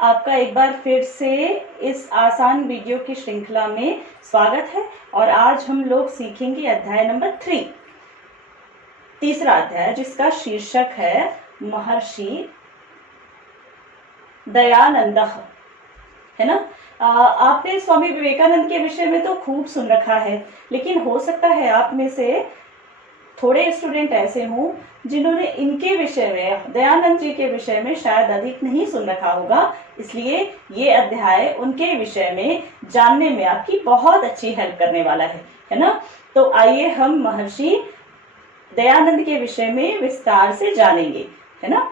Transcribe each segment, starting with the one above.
आपका एक बार फिर से इस आसान वीडियो की श्रृंखला में स्वागत है। और आज हम लोग सीखेंगे अध्याय नंबर 3, तीसरा अध्याय, जिसका शीर्षक है महर्षि दयानंद, है ना। आपने स्वामी विवेकानंद के विषय में तो खूब सुन रखा है, लेकिन हो सकता है आप में से थोड़े स्टूडेंट ऐसे हों जिन्होंने इनके विषय में, दयानंद जी के विषय में शायद अधिक नहीं सुन रखा होगा। इसलिए ये अध्याय उनके विषय में जानने में आपकी बहुत अच्छी हेल्प करने वाला है ना। तो आइए हम महर्षि दयानंद के विषय में विस्तार से जानेंगे, है ना।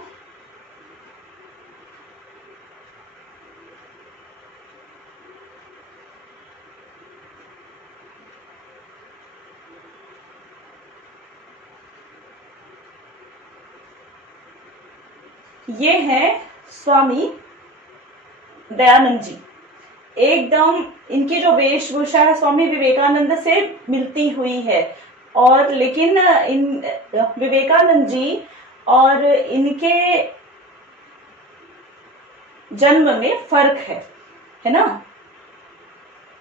ये है स्वामी दयानंद जी। एकदम इनकी जो वेशभूषा है स्वामी विवेकानंद से मिलती हुई है, और लेकिन इन विवेकानंद जी और इनके जन्म में फर्क है ना,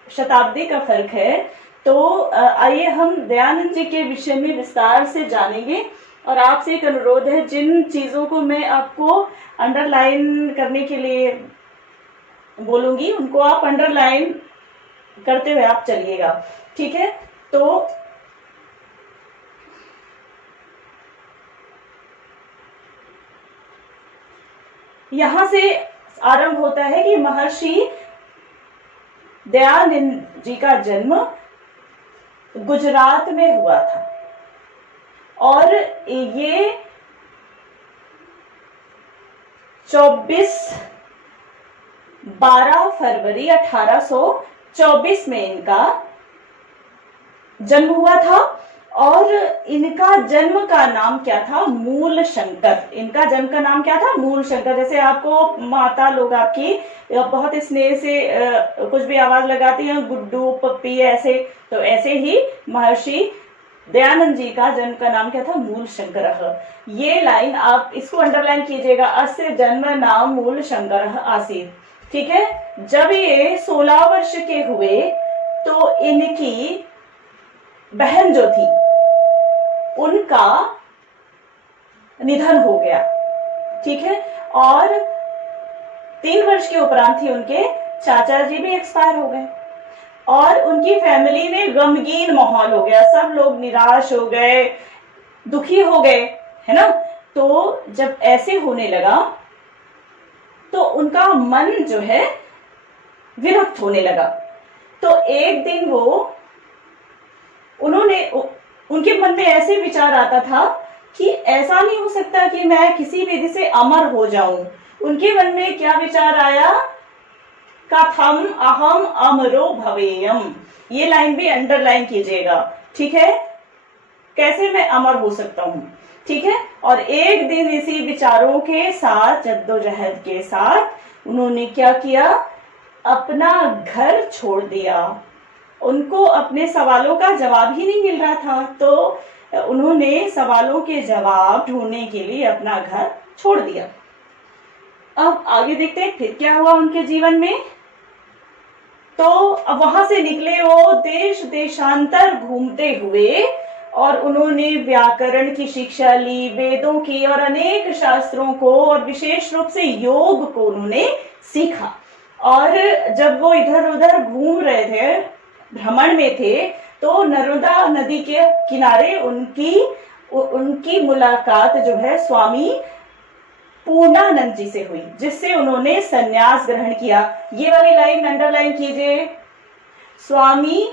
शताब्दी का फर्क है। तो आइए हम दयानंद जी के विषय में विस्तार से जानेंगे। और आपसे एक अनुरोध है, जिन चीजों को मैं आपको अंडरलाइन करने के लिए बोलूंगी उनको आप अंडरलाइन करते हुए आप चलिएगा, ठीक है। तो यहां से आरंभ होता है कि महर्षि दयानंद जी का जन्म गुजरात में हुआ था, और ये 12 फरवरी 1824 में इनका जन्म हुआ था। और इनका जन्म का नाम क्या था? मूल शंकर। इनका जन्म का नाम क्या था? मूल शंकर। जैसे आपको माता लोग आपकी बहुत स्नेह से कुछ भी आवाज लगाती हैं, गुड्डू, पप्पी, ऐसे, तो ऐसे ही महर्षि दयानंद जी का जन्म का नाम क्या था? मूल शंकर। ये लाइन आप इसको अंडरलाइन कीजिएगा, अस्य जन्म नाम मूल शंकर आसीत, ठीक है। जब ये 16 वर्ष के हुए तो इनकी बहन जो थी उनका निधन हो गया, ठीक है। और 3 वर्ष के उपरांत ही उनके चाचा जी भी एक्सपायर हो गए, और उनकी फैमिली में गमगीन माहौल हो गया। सब लोग निराश हो गए, दुखी हो गए, है ना। तो जब ऐसे होने लगा तो उनका मन जो है विरक्त होने लगा। तो एक दिन उनके मन में ऐसे विचार आता था कि ऐसा नहीं हो सकता कि मैं किसी विधि से अमर हो जाऊं। उनके मन में क्या विचार आया? कथम अहम अमरो भवेयम। ये लाइन भी अंडरलाइन कीजिएगा, ठीक है। कैसे मैं अमर हो सकता हूं, ठीक है। और एक दिन इसी विचारों के साथ, जद्दोजहद के साथ, उन्होंने क्या किया? अपना घर छोड़ दिया। उनको अपने सवालों का जवाब ही नहीं मिल रहा था, तो उन्होंने सवालों के जवाब ढूंढने के लिए अपना घर छोड़ दिया। अब आगे देखते हैं फिर क्या हुआ उनके जीवन में। तो अब वहां से निकले वो देश देशांतर घूमते हुए, और उन्होंने व्याकरण की शिक्षा ली, वेदों की और अनेक शास्त्रों को, और विशेष रूप से योग को उन्होंने सीखा। और जब वो इधर उधर घूम रहे थे, भ्रमण में थे, तो नर्मदा नदी के किनारे उनकी मुलाकात जो है स्वामी पूर्णानंद जी से हुई, जिससे उन्होंने संन्यास ग्रहण किया। ये वाली लाइन अंडरलाइन कीजिए, स्वामी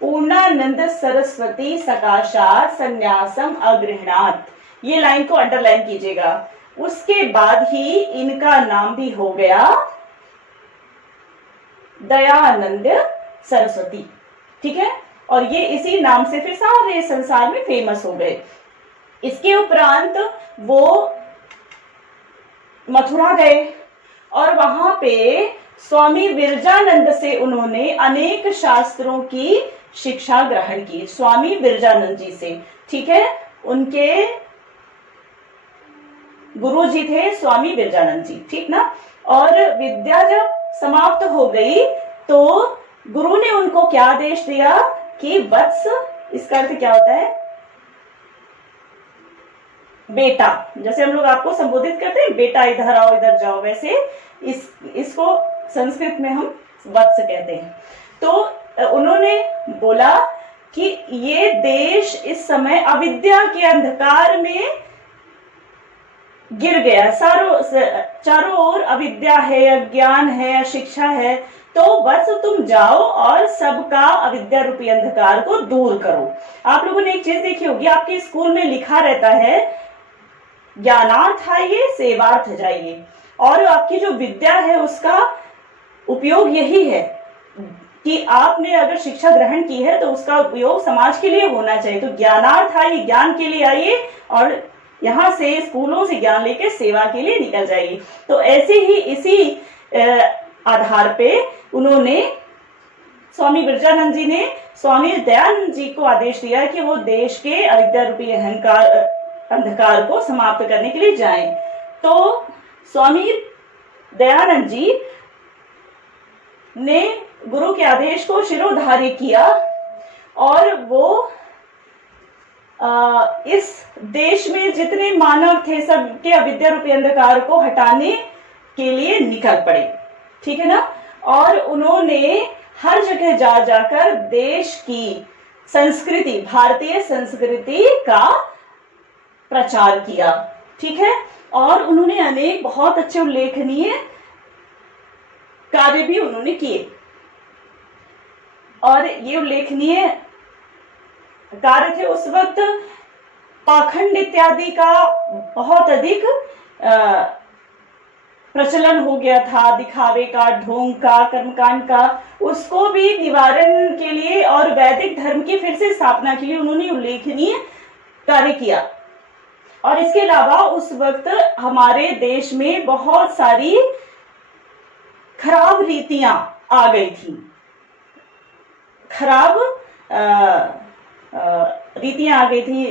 पूर्णानंद सरस्वती सकाशात संन्यासम अगृहणात। ये लाइन को अंडरलाइन कीजिएगा। उसके बाद ही इनका नाम भी हो गया दयानंद सरस्वती, ठीक है। और ये इसी नाम से फिर सारे संसार में फेमस हो गए। इसके उपरांत वो मथुरा गए, और वहां पे स्वामी विरजानंद से उन्होंने अनेक शास्त्रों की शिक्षा ग्रहण की, स्वामी विरजानंद जी से, ठीक है। उनके गुरु जी थे स्वामी विरजानंद जी, ठीक ना। और विद्या जब समाप्त हो गई तो गुरु ने उनको क्या आदेश दिया कि वत्स, इसका अर्थ क्या होता है? बेटा। जैसे हम लोग आपको संबोधित करते हैं बेटा इधर आओ इधर जाओ, वैसे इसको संस्कृत में हम वत्स कहते हैं। तो उन्होंने बोला कि ये देश इस समय अविद्या के अंधकार में गिर गया, चारों ओर अविद्या है, अज्ञान है, अशिक्षा है, तो बस तुम जाओ और सबका अविद्या रूपी अंधकार को दूर करो। आप लोगों ने एक चीज देखी होगी, आपके स्कूल में लिखा रहता है ज्ञानार्थ आइए सेवार्थ जाइए, और आपकी जो विद्या है उसका उपयोग यही है कि आपने अगर शिक्षा ग्रहण की है तो उसका उपयोग समाज के लिए होना चाहिए। तो ज्ञानार्थ आइए, ज्ञान के लिए आइए, और यहाँ से स्कूलों से ज्ञान लेके सेवा के लिए निकल जाइए। तो ऐसे ही इसी आधार पे उन्होंने, स्वामी विरजानंद जी ने स्वामी दयानंद जी को आदेश दिया कि वो देश के अविद्या रूपी अंधकार को समाप्त करने के लिए जाएं। तो स्वामी दयानंद जी ने गुरु के आदेश को शिरोधार्य किया और वो इस देश में जितने मानव थे सबके अविद्या रूपी अंधकार को हटाने के लिए निकल पड़े, ठीक है ना। और उन्होंने हर जगह जा जाकर देश की संस्कृति, भारतीय संस्कृति का प्रचार किया, ठीक है। और उन्होंने अनेक बहुत अच्छे उल्लेखनीय कार्य भी उन्होंने किए, और ये उल्लेखनीय कार्य थे। उस वक्त पाखंड इत्यादि का बहुत अधिक प्रचलन हो गया था, दिखावे का, ढोंग का, कर्मकांड का, उसको भी निवारण के लिए और वैदिक धर्म की फिर से स्थापना के लिए उन्होंने उल्लेखनीय कार्य किया। और इसके अलावा उस वक्त हमारे देश में बहुत सारी खराब रीतियां आ गई थी, खराब रीतियां आ गई थी,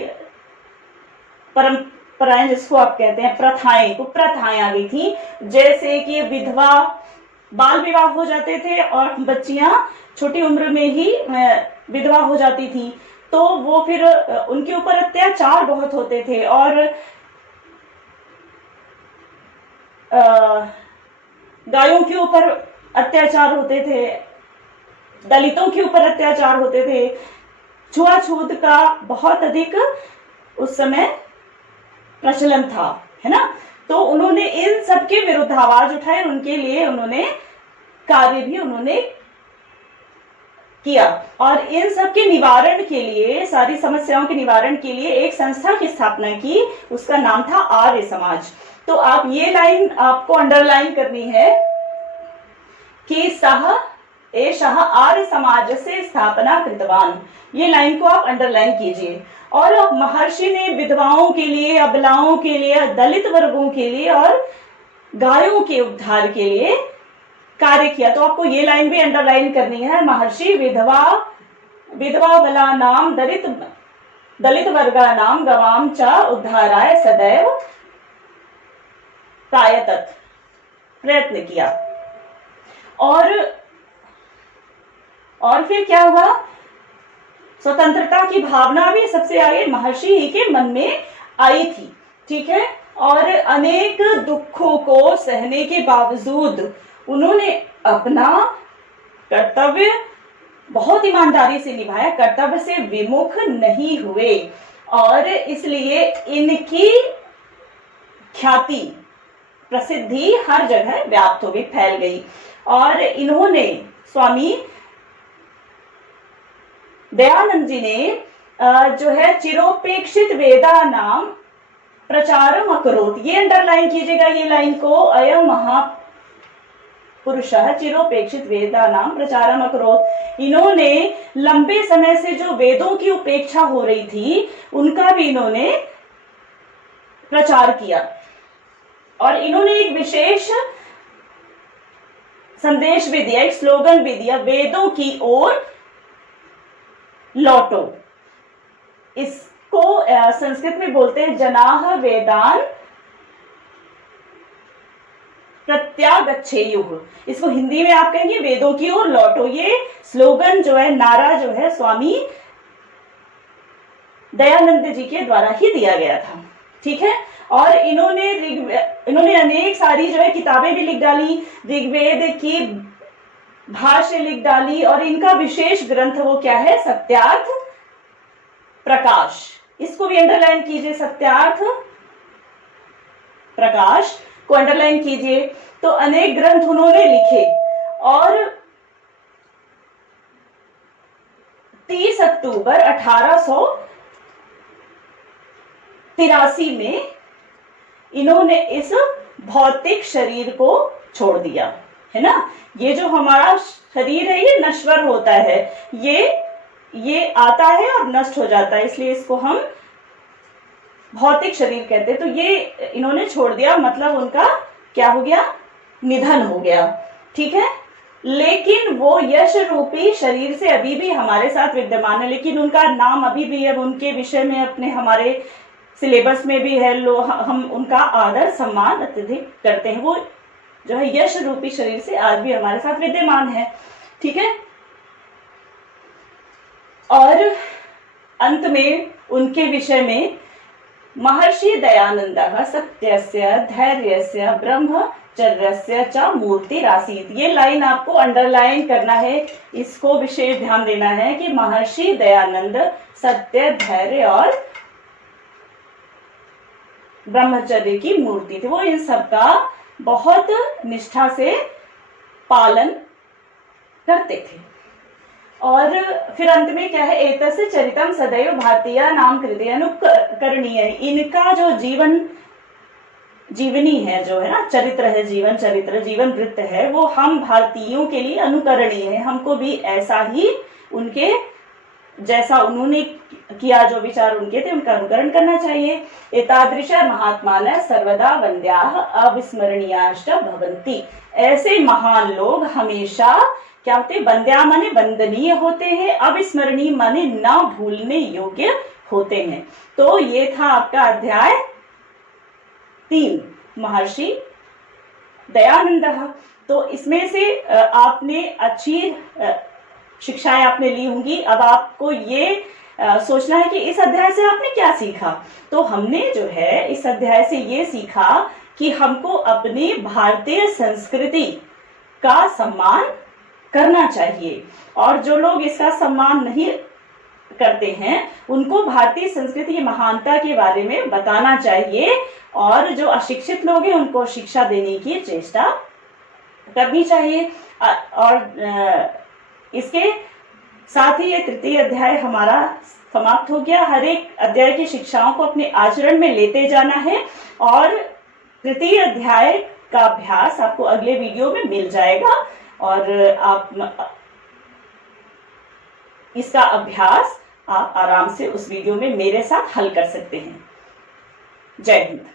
परंपराएं जिसको आप कहते हैं, प्रथाएं, कुप्रथाएं आ गई थी। जैसे कि विधवा, बाल विवाह हो जाते थे और बच्चियां छोटी उम्र में ही विधवा हो जाती थी, तो वो फिर उनके ऊपर अत्याचार बहुत होते थे, और गायों के ऊपर अत्याचार होते थे, दलितों के ऊपर अत्याचार होते थे, छुआछूत का बहुत अधिक उस समय प्रचलन था, है ना। तो उन्होंने इन सब के विरुद्ध आवाज उठाई, उनके लिए उन्होंने कार्य भी उन्होंने किया। और इन सब के निवारण के लिए, सारी समस्याओं के निवारण के लिए एक संस्था की स्थापना की, उसका नाम था आर्य समाज। तो आप ये लाइन आपको अंडरलाइन करनी है कि सह एषः आर्य समाज से स्थापना कृतवान, ये लाइन को आप अंडरलाइन कीजिए। और महर्षि ने विधवाओं के लिए, अबलाओं के लिए, दलित वर्गों के लिए और गायों के उद्धार के लिए कार्य किया। तो आपको ये लाइन भी अंडरलाइन करनी है, महर्षि विधवा बला नाम दलित वर्गा नाम गवाम च उद्धाराय सदैव प्रायतत प्रयत्न किया। और फिर क्या हुआ, स्वतंत्रता की भावना भी सबसे आगे महर्षि ही के मन में आई थी, ठीक है। और अनेक दुखों को सहने के बावजूद उन्होंने अपना कर्तव्य बहुत ईमानदारी से निभाया, कर्तव्य से विमुख नहीं हुए, और इसलिए इनकी ख्याति, प्रसिद्धि हर जगह व्याप्त हो गई, फैल गई। और इन्होंने, स्वामी दयानंद जी ने जो है चिरोपेक्षित वेदा नाम प्रचारम अकरोत, ये अंडरलाइन कीजिएगा ये लाइन को, अयम महापुरुषः चिरोपेक्षित वेदा नाम प्रचारम अकरोत। इन्होंने लंबे समय से जो वेदों की उपेक्षा हो रही थी उनका भी इन्होंने प्रचार किया, और इन्होंने एक विशेष संदेश भी दिया, एक स्लोगन भी दिया, वेदों की ओर लौटो। इसको संस्कृत में बोलते हैं जनाह वेदान प्रत्यागच्छेयुः। इसको हिंदी में आप कहेंगे वेदों की ओर लौटो। ये स्लोगन जो है, नारा जो है, स्वामी दयानंद जी के द्वारा ही दिया गया था। ठीक है। और इन्होंने अनेक सारी जो है किताबें भी लिख डाली, ऋग्वेद की भाष्य लिख डाली, और इनका विशेष ग्रंथ वो क्या है, सत्यार्थ प्रकाश। इसको भी अंडरलाइन कीजिए, सत्यार्थ प्रकाश को अंडरलाइन कीजिए। तो अनेक ग्रंथ उन्होंने लिखे, और 30 अक्टूबर 1883 में इन्होंने इस भौतिक शरीर को छोड़ दिया, है ना। ये जो हमारा शरीर है ये नश्वर होता है, ये आता है और नष्ट हो जाता है, इसलिए इसको हम भौतिक शरीर कहते हैं। तो ये इन्होंने छोड़ दिया, मतलब उनका क्या हो गया, निधन हो गया। ठीक है। लेकिन वो यश रूपी शरीर से अभी भी हमारे साथ विद्यमान है, लेकिन उनका नाम अभी भी अब उनके विषय में अपने हमारे सिलेबस में भी है। हम उनका आदर सम्मान अत्यधिक करते हैं। वो जो है यश रूपी शरीर से आज भी हमारे साथ विद्यमान है। ठीक है। और अंत में उनके विषय में महर्षि दयानंदः सत्यस्य धैर्यस्य ब्रह्मचर्यस्य च मूर्तिरासीत्। ये लाइन आपको अंडरलाइन करना है, इसको विशेष ध्यान देना है कि महर्षि दयानंद सत्य, धैर्य और ब्रह्मचर्य की मूर्ति थी। वो इन सबका बहुत निष्ठा से पालन करते थे। और फिर अंत में क्या है, एतस्य चरितम सदैव भारतीय नाम कृते अनुकरणीय। इनका जो जीवनी है, जो है ना, चरित्र है, जीवन चरित्र, जीवन वृत्त है, वो हम भारतीयों के लिए अनुकरणीय है। हमको भी ऐसा ही उनके जैसा उन्होंने किया, जो विचार उनके थे, उनका अनुकरण करना चाहिए। एतादृश महात्मानः सर्वदा वन्द्याः अविस्मरणीयाश्च भवन्ति। ऐसे महान लोग हमेशा क्या होते, वन्द्या माने वंदनीय होते हैं, अविस्मरणीय माने न भूलने योग्य होते हैं। तो ये था आपका अध्याय 3, महर्षि दयानंद। तो इसमें से आपने अच्छी शिक्षाएं आपने ली होंगी। अब आपको ये सोचना है कि इस अध्याय से आपने क्या सीखा। तो हमने जो है इस अध्याय से ये सीखा कि हमको अपनी भारतीय संस्कृति का सम्मान करना चाहिए, और जो लोग इसका सम्मान नहीं करते हैं उनको भारतीय संस्कृति की महानता के बारे में बताना चाहिए, और जो अशिक्षित लोग हैं उनको शिक्षा देने की चेष्टा करनी चाहिए। और इसके साथ ही ये तृतीय अध्याय हमारा समाप्त हो गया। हर एक अध्याय की शिक्षाओं को अपने आचरण में लेते जाना है, और तृतीय अध्याय का अभ्यास आपको अगले वीडियो में मिल जाएगा, और आप इसका अभ्यास आप आराम से उस वीडियो में मेरे साथ हल कर सकते हैं। जय हिंद।